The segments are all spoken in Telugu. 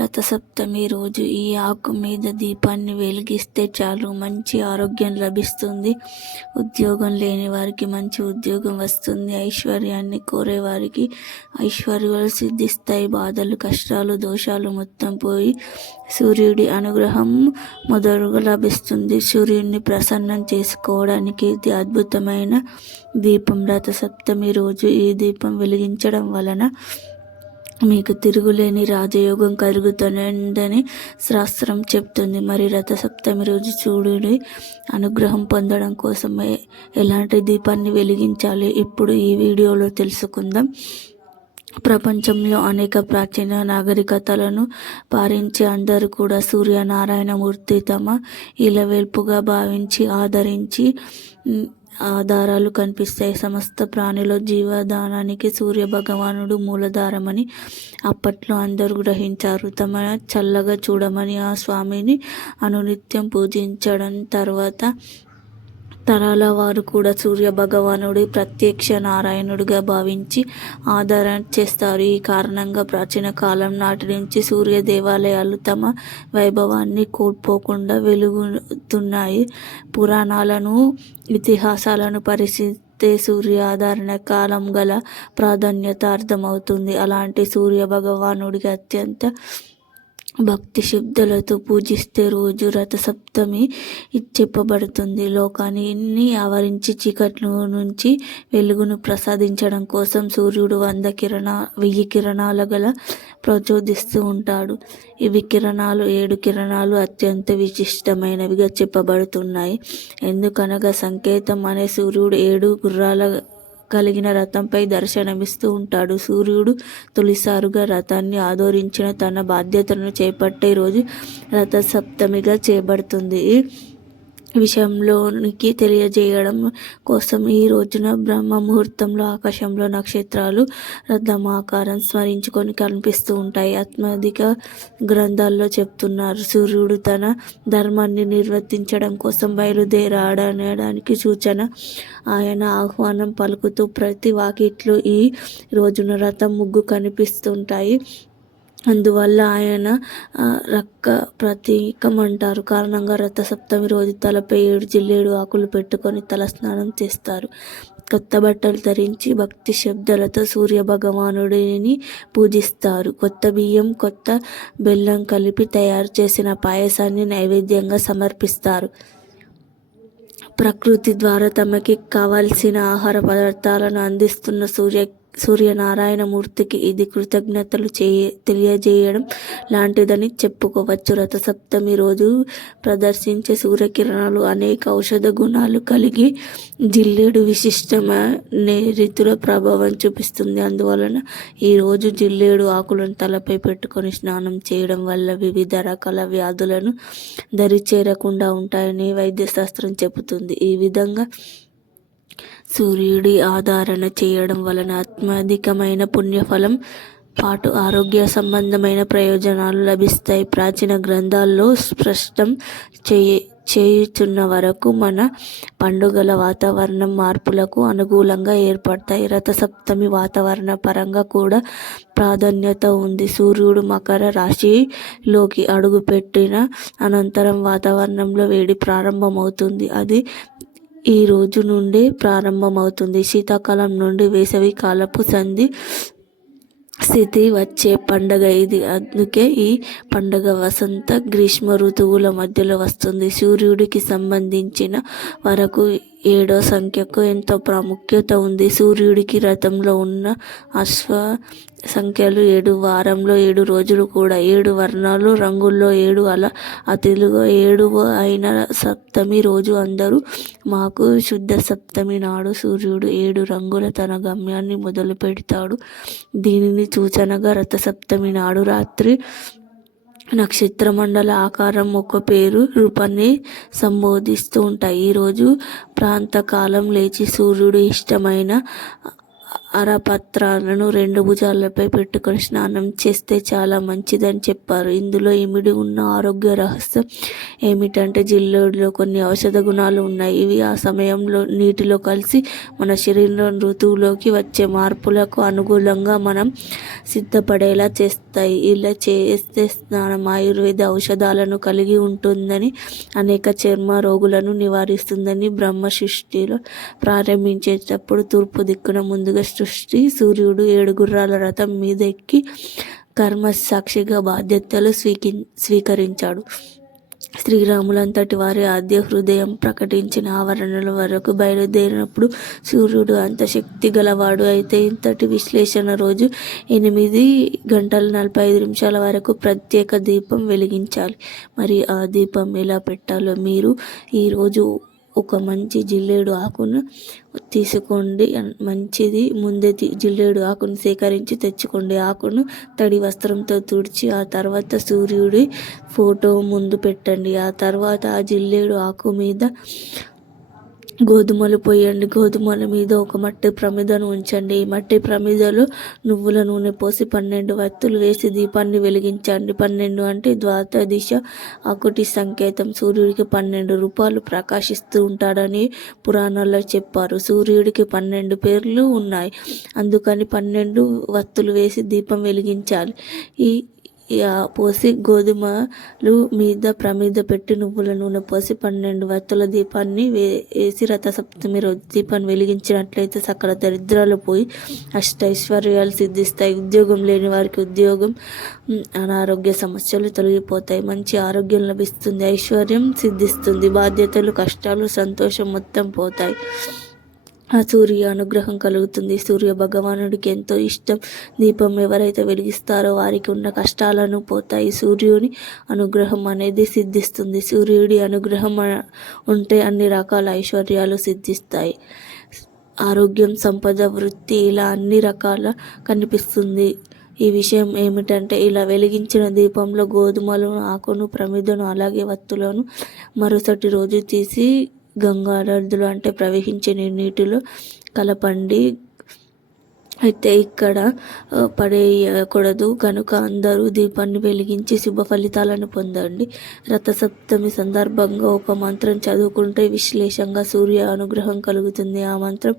రథసప్తమి రోజు ఈ ఆకు మీద దీపాన్ని వెలిగిస్తే చాలు మంచి ఆరోగ్యం లభిస్తుంది. ఉద్యోగం లేని వారికి మంచి ఉద్యోగం వస్తుంది. ఐశ్వర్యాన్ని కోరే వారికి ఐశ్వర్యాలు సిద్ధిస్తాయి. బాధలు కష్టాలు దోషాలు మొత్తం పోయి సూర్యుడి అనుగ్రహం మొదలుగా లభిస్తుంది. సూర్యుడిని ప్రసన్నం చేసుకోవడానికి ఇది అద్భుతమైన దీపం. రథసప్తమి రోజు ఈ దీపం వెలిగించడం వలన మీకు తిరుగులేని రాజయోగం కలుగుతుందని శాస్త్రం చెప్తుంది. మరి రథసప్తమి రోజు సూర్యుడి అనుగ్రహం పొందడం కోసం ఎలాంటి దీపాన్ని వెలిగించాలి? ఇప్పుడు ఈ వీడియోలో తెలుసుకుందాం. ప్రపంచంలో అనేక ప్రాచీన నాగరికతలను పారించి అందరూ కూడా సూర్యనారాయణమూర్తి తమ ఇలవెల్పుగా భావించి ఆదరించి ఆధారాలు కనిపిస్తాయి. సమస్త ప్రాణిలో జీవదానానికి సూర్య భగవానుడు మూలధారమని అప్పట్లో అందరూ గ్రహించారు. తమ చల్లగా చూడమని ఆ స్వామిని అనునిత్యం పూజించడం తర్వాత తరాల వారు కూడా సూర్య భగవానుడి ప్రత్యక్ష నారాయణుడిగా భావించి ఆధారణ చేస్తారు. ఈ కారణంగా ప్రాచీన కాలం నాటి నుంచి సూర్య దేవాలయాలు తమ వైభవాన్ని కోల్పోకుండా వెలుగుతున్నాయి. పురాణాలను ఇతిహాసాలను పరిశీలిస్తే సూర్య ఆధారణ కాలం గల ప్రాధాన్యత అర్థమవుతుంది. అలాంటి సూర్య భగవానుడికి అత్యంత భక్తి శబ్దాలతో పూజిస్తే రోజు రథసప్తమి చెప్పబడుతుంది. లోకాన్ని ఆవరించి చీకట్లు నుంచి వెలుగును ప్రసాదించడం కోసం సూర్యుడు వంద కిరణ వెయ్యి కిరణాల గల ప్రచోదిస్తూ ఉంటాడు. ఇవి కిరణాలు ఏడు కిరణాలు అత్యంత విశిష్టమైనవిగా చెప్పబడుతున్నాయి. ఎందుకనగా సంకేతం అనే సూర్యుడు ఏడు గుర్రాల కలిగిన రథంపై దర్శనమిస్తూ ఉంటాడు. సూర్యుడు తొలిసారుగా రథాన్ని ఆదోరించిన తన బాధ్యతను చేపట్టే రోజు రథసప్తమిగా చేపడుతుంది. విషయంలోనికి తెలియజేయడం కోసం ఈ రోజున బ్రహ్మ ముహూర్తంలో ఆకాశంలో నక్షత్రాలు రథమాకారం స్మరించుకొని కనిపిస్తూ ఉంటాయి. ఆత్మాధిక గ్రంథాల్లో చెప్తున్నారు. సూర్యుడు తన ధర్మాన్ని నిర్వర్తించడం కోసం బయలుదేరాడనడానికి సూచన ఆయన ఆహ్వానం పలుకుతూ ప్రతి వాకిట్లో ఈ రోజున రథం ముగ్గు కనిపిస్తుంటాయి. అందువల్ల ఆయన రక్క ప్రతీకం అంటారు కారణంగా రథసప్తమి రోజు తలపై ఏడు జిల్లేడు ఆకులు పెట్టుకొని తలస్నానం చేస్తారు. కొత్త బట్టలు ధరించి భక్తి శబ్దాలతో సూర్య భగవానుడిని పూజిస్తారు. కొత్త బియ్యం కొత్త బెల్లం కలిపి తయారు చేసిన పాయసాన్ని నైవేద్యంగా సమర్పిస్తారు. ప్రకృతి ద్వారా తమకి కావలసిన ఆహార పదార్థాలను అందిస్తున్న సూర్య సూర్యనారాయణమూర్తికి ఇది కృతజ్ఞతలు చేయ తెలియజేయడం లాంటిదని చెప్పుకోవచ్చు. రథసప్తమి రోజు ప్రదర్శించే సూర్యకిరణాలు అనేక ఔషధ గుణాలు కలిగి జిల్లేడు విశిష్టమైన రీతిలో ప్రభావం చూపిస్తుంది. అందువలన ఈరోజు జిల్లేడు ఆకులను తలపై పెట్టుకొని స్నానం చేయడం వల్ల వివిధ రకాల వ్యాధులను దరి చేరకుండా ఉంటాయని వైద్యశాస్త్రం చెబుతుంది. ఈ విధంగా సూర్యుడి ఆధారణ చేయడం వలన అత్యధికమైన పుణ్యఫలం పాటు ఆరోగ్య సంబంధమైన ప్రయోజనాలు లభిస్తాయి. ప్రాచీన గ్రంథాల్లో స్పష్టం చేయ చేయుచున్న వరకు మన పండుగల వాతావరణం మార్పులకు అనుకూలంగా ఏర్పడతాయి. రథసప్తమి వాతావరణ పరంగా కూడా ప్రాధాన్యత ఉంది. సూర్యుడు మకర రాశిలోకి అడుగుపెట్టిన అనంతరం వాతావరణంలో వేడి ప్రారంభమవుతుంది. అది ఈ రోజు నుండి ప్రారంభమవుతుంది. శీతాకాలం నుండి వేసవి కాలపు సంధి స్థితి వచ్చే పండగ ఇది. అందుకే ఈ పండగ వసంత గ్రీష్మ ఋతువుల మధ్యలో వస్తుంది. సూర్యుడికి సంబంధించిన వరకు ఏడో సంఖ్యకు ఎంతో ప్రాముఖ్యత ఉంది. సూర్యుడికి రథంలో ఉన్న అశ్వ సంఖ్యలు ఏడు వారంలో ఏడు రోజులు కూడా ఏడు వర్ణాలు రంగుల్లో ఏడు అలా అతిలుగా ఏడు అయిన సప్తమి రోజు అందరూ మాకు శుద్ధ సప్తమి నాడు సూర్యుడు ఏడు రంగుల తన గమ్యాన్ని మొదలు పెడతాడు దీనిని సూచనగా రథసప్తమి నాడు రాత్రి నక్షత్ర మండల ఆకారం ఒక పేరు రూపాన్ని సంబోధిస్తూ ఉంటాయి. ఈరోజు ప్రాంతకాలం లేచి సూర్యుడు ఇష్టమైన అరపత్రాలను రెండు భుజాలపై పెట్టుకొని స్నానం చేస్తే చాలా మంచిదని చెప్పారు. ఇందులో ఇమిడి ఉన్న ఆరోగ్య రహస్యం ఏమిటంటే జిల్లేడులో కొన్ని ఔషధ గుణాలు ఉన్నాయి. ఇవి ఆ సమయంలో నీటిలో కలిసి మన శరీరం ఋతువులోకి వచ్చే మార్పులకు అనుకూలంగా మనం సిద్ధపడేలా చేస్తాయి. ఇలా చేస్తే స్నానం ఆయుర్వేద ఔషధాలను కలిగి ఉంటుందని అనేక చర్మ రోగులను నివారిస్తుందని బ్రహ్మ సృష్టిలో ప్రారంభించేటప్పుడు తూర్పు దిక్కున ముందుగా సృష్టి సూర్యుడు ఏడు గుర్రాల రథం మీద ఎక్కి కర్మ సాక్షిగా బాధ్యతలు స్వీకి స్వీకరించాడు. శ్రీరాములంతటి వారి ఆద్య హృదయం ప్రకటించిన ఆవరణల వరకు బయలుదేరినప్పుడు సూర్యుడు అంత శక్తి గలవాడు అయితే ఇంతటి విశ్లేషణ రోజు ఎనిమిది గంటల నలభై ఐదు నిమిషాల వరకు ప్రత్యేక దీపం వెలిగించాలి. మరి ఆ దీపం ఎలా పెట్టాలో మీరు ఈరోజు ఒక మంచి జిల్లేడు ఆకును తీసుకోండి. మంచిది ముందే తి- జిల్లేడు ఆకును సేకరించి తెచ్చుకోండి. ఆకును తడి వస్త్రంతో తుడిచి ఆ తర్వాత సూర్యుడి ఫోటో ముందు పెట్టండి. ఆ తర్వాత ఆ జిల్లేడు ఆకు మీద గోధుమలు పోయండి. గోధుమల మీద ఒక మట్టి ప్రమిదను ఉంచండి. ఈ మట్టి ప్రమిదలో నువ్వుల నూనె పోసి పన్నెండు వత్తులు వేసి దీపాన్ని వెలిగించండి. పన్నెండు అంటే ద్వాదశ దిశ. ఒకటి సంకేతం. సూర్యుడికి పన్నెండు రూపాయలు ప్రకాశిస్తూ ఉంటాడని పురాణాల్లో చెప్పారు. సూర్యుడికి పన్నెండు పేర్లు ఉన్నాయి. అందుకని పన్నెండు వత్తులు వేసి దీపం వెలిగించాలి. ఈ పోసి గోధుమలు మీద ప్రమిద పెట్టి నువ్వుల నూనె పోసి పన్నెండు వత్తుల దీపాన్ని వే- వేసి రథసప్తమి రోజు దీపాన్ని వెలిగించినట్లయితే సకల దరిద్రాలు పోయి అష్టైశ్వర్యాలు సిద్ధిస్తాయి. ఉద్యోగం లేని వారికి ఉద్యోగం అనారోగ్య సమస్యలు తొలగిపోతాయి. మంచి ఆరోగ్యం లభిస్తుంది ఐశ్వర్యం సిద్ధిస్తుంది బాధ్యతలు కష్టాలు సంతోషం మొత్తం పోతాయి. ఆ సూర్య అనుగ్రహం కలుగుతుంది. సూర్య భగవానుడికి ఎంతో ఇష్టం. దీపం ఎవరైతే వెలిగిస్తారో వారికి ఉన్న కష్టాలను పోతాయి. సూర్యుని అనుగ్రహం అనేది సిద్ధిస్తుంది. సూర్యుడి అనుగ్రహం ఉంటే అన్ని రకాల ఐశ్వర్యాలు సిద్ధిస్తాయి. ఆరోగ్యం సంపద వృత్తి ఇలా అన్ని రకాల కనిపిస్తుంది. ఈ విషయం ఏమిటంటే ఇలా వెలిగించిన దీపంలో గోధుమలను ఆకును ప్రమిదను అలాగే వత్తులను మరుసటి రోజు తీసి గంగా నదులు అంటే ప్రవహించే నీటిలో కలపండి. అయితే ఇక్కడ పడేయకూడదు. కనుక అందరూ దీపాన్ని వెలిగించి శుభ ఫలితాలను పొందండి. రథసప్తమి సందర్భంగా ఒక మంత్రం చదువుకుంటే విశ్లేషంగా సూర్య అనుగ్రహం కలుగుతుంది. ఆ మంత్రం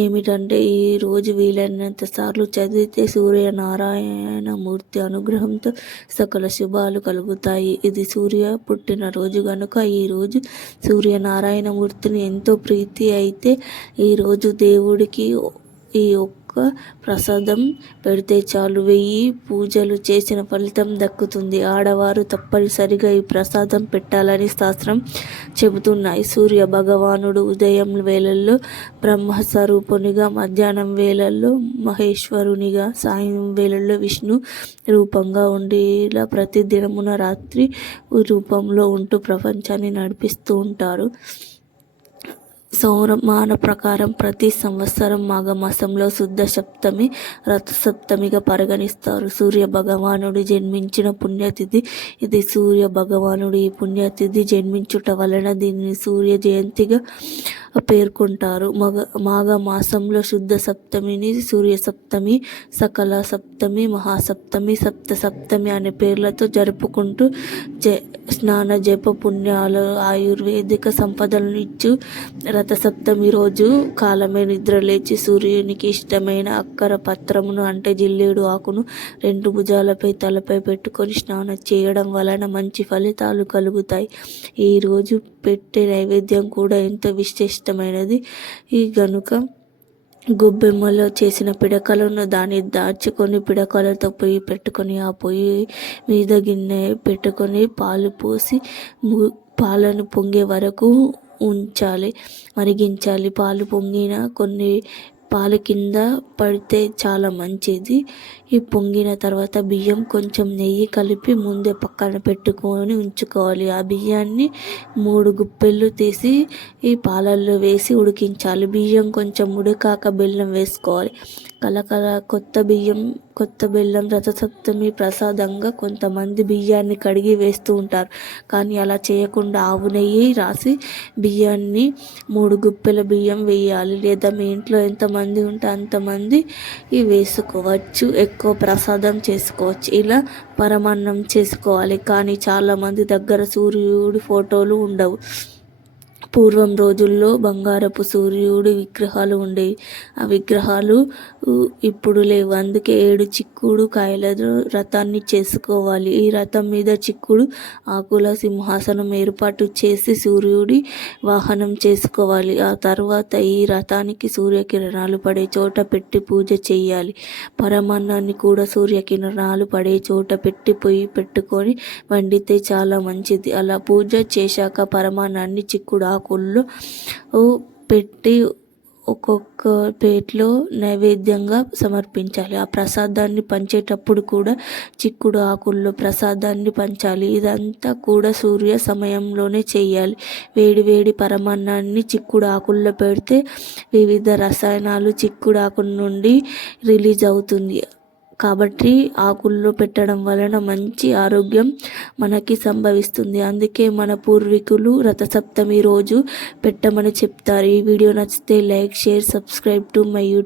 ఏమిటంటే ఈ రోజు వీలైనంత సార్లు చదివితే సూర్య నారాయణ మూర్తి అనుగ్రహంతో సకల శుభాలు కలుగుతాయి. ఇది సూర్య పుట్టిన రోజు. కనుక ఈరోజు రోజు సూర్యనారాయణ మూర్తిని ఎంతో ప్రీతి అయితే ఈరోజు దేవుడికి ఈ ఒక్క ప్రసాదం పెడితే చాలు. వెయ్యి పూజలు చేసిన ఫలితం దక్కుతుంది. ఆడవారు తప్పనిసరిగా ఈ ప్రసాదం పెట్టాలని శాస్త్రం చెబుతున్నాయి. సూర్య భగవానుడు ఉదయం వేళల్లో బ్రహ్మ స్వరూపునిగా మధ్యాహ్నం వేళల్లో మహేశ్వరునిగా సాయం వేళల్లో విష్ణు రూపంగా ఉండి ఇలా ప్రతి దినమున రాత్రి రూపంలో ఉంటూ ప్రపంచాన్ని నడిపిస్తూ ఉంటారు. సౌరమాన ప్రకారం ప్రతి సంవత్సరం మాఘమాసంలో శుద్ధ సప్తమి రథ సప్తమిగా పరిగణిస్తారు. సూర్య భగవానుడు జన్మించిన పుణ్యతిథి ఇది. సూర్య భగవానుడు ఈ పుణ్యతిథి జన్మించుట వలన దీనిని సూర్య జయంతిగా పేర్కొంటారు. మగ మాఘమాసంలో శుద్ధ సప్తమిని సూర్య సప్తమి సకల సప్తమి మహాసప్తమి సప్త సప్తమి అనే పేర్లతో జరుపుకుంటూ జ స్నాన జప పుణ్యాలు ఆయుర్వేదిక సంపదలను ఇచ్చు రథసప్తమి రోజు కాలమే నిద్ర లేచి సూర్యునికి ఇష్టమైన అక్కర పత్రమును అంటే జిల్లేడు ఆకును రెండు భుజాలపై తలపై పెట్టుకొని స్నానం చేయడం వలన మంచి ఫలితాలు కలుగుతాయి. ఈరోజు పెట్టే నైవేద్యం కూడా ఎంతో విశిష్టమైనది. ఈ గనుక గొబ్బెమ్మలో చేసిన పిడకలను దాన్ని దాచుకొని పిడకలతో పొయ్యి పెట్టుకొని ఆ పొయ్యి మీద గిన్నె పెట్టుకొని పాలు పోసి పాలను పొంగే వరకు ఉంచాలి మరిగించాలి. పాలు పొంగిన కొన్ని పాలు కింద పడితే చాలా మంచిది. ఈ పొంగిన తర్వాత బియ్యం కొంచెం నెయ్యి కలిపి ముందే పక్కన పెట్టుకొని ఉంచుకోవాలి. ఆ బియ్యాన్ని మూడు గుప్పెళ్ళు తీసి ఈ పాలల్లో వేసి ఉడికించాలి. బియ్యం కొంచెం ఉడికాక బెల్లం వేసుకోవాలి. కలకల కొత్త బియ్యం కొత్త బెల్లం రథసప్తమి ప్రసాదంగా కొంతమంది బియ్యాన్ని కడిగి వేస్తూ ఉంటారు. కానీ అలా చేయకుండా ఆవు నెయ్యి రాసి బియ్యాన్ని మూడు గుప్పెల బియ్యం వేయాలి. లేదా మీ ఇంట్లో ఎంతమంది ఉంటే అంతమంది వేసుకోవచ్చు. ఎక్కువ ప్రసాదం చేసుకోవచ్చు. ఇలా పరమాన్నం చేసుకోవాలి. కానీ చాలామంది దగ్గర సూర్యుడి ఫోటోలు ఉండవు. పూర్వం రోజుల్లో బంగారపు సూర్యుడి విగ్రహాలు ఉండేవి ఆ విగ్రహాలు ఇప్పుడు లేవు. అందుకే ఏడు చిక్కుడు కాయలతో రథాన్ని చేసుకోవాలి. ఈ రథం మీద చిక్కుడు ఆకుల సింహాసనం ఏర్పాటు చేసి సూర్యుడి వాహనం చేసుకోవాలి. ఆ తర్వాత ఈ రథానికి సూర్యకిరణాలు పడే చోట పెట్టి పూజ చేయాలి. పరమాన్నాన్ని కూడా సూర్యకిరణాలు పడే చోట పెట్టి పొయ్యి పెట్టుకొని వండితే చాలా మంచిది. అలా పూజ చేశాక పరమాన్నాన్ని చిక్కుడు ఆకుల్లో పెట్టి ఒక్కొక్క ప్లేట్లో నైవేద్యంగా సమర్పించాలి. ఆ ప్రసాదాన్ని పంచేటప్పుడు కూడా చిక్కుడు ఆకుల్లో ప్రసాదాన్ని పంచాలి. ఇదంతా కూడా సూర్య సమయంలోనే చేయాలి. వేడి వేడి పరమాన్నాన్ని చిక్కుడు ఆకుల్లో పెడితే వివిధ రసాయనాలు చిక్కుడు ఆకుల నుండి రిలీజ్ అవుతుంది. కాబట్టి ఆకుల్లో పెట్టడం వలన మంచి ఆరోగ్యం మనకి సంభవిస్తుంది. అందుకే మన పూర్వీకులు రథసప్తమి రోజు పెట్టమని చెప్తారు. ఈ వీడియో నచ్చితే like share subscribe to my YouTube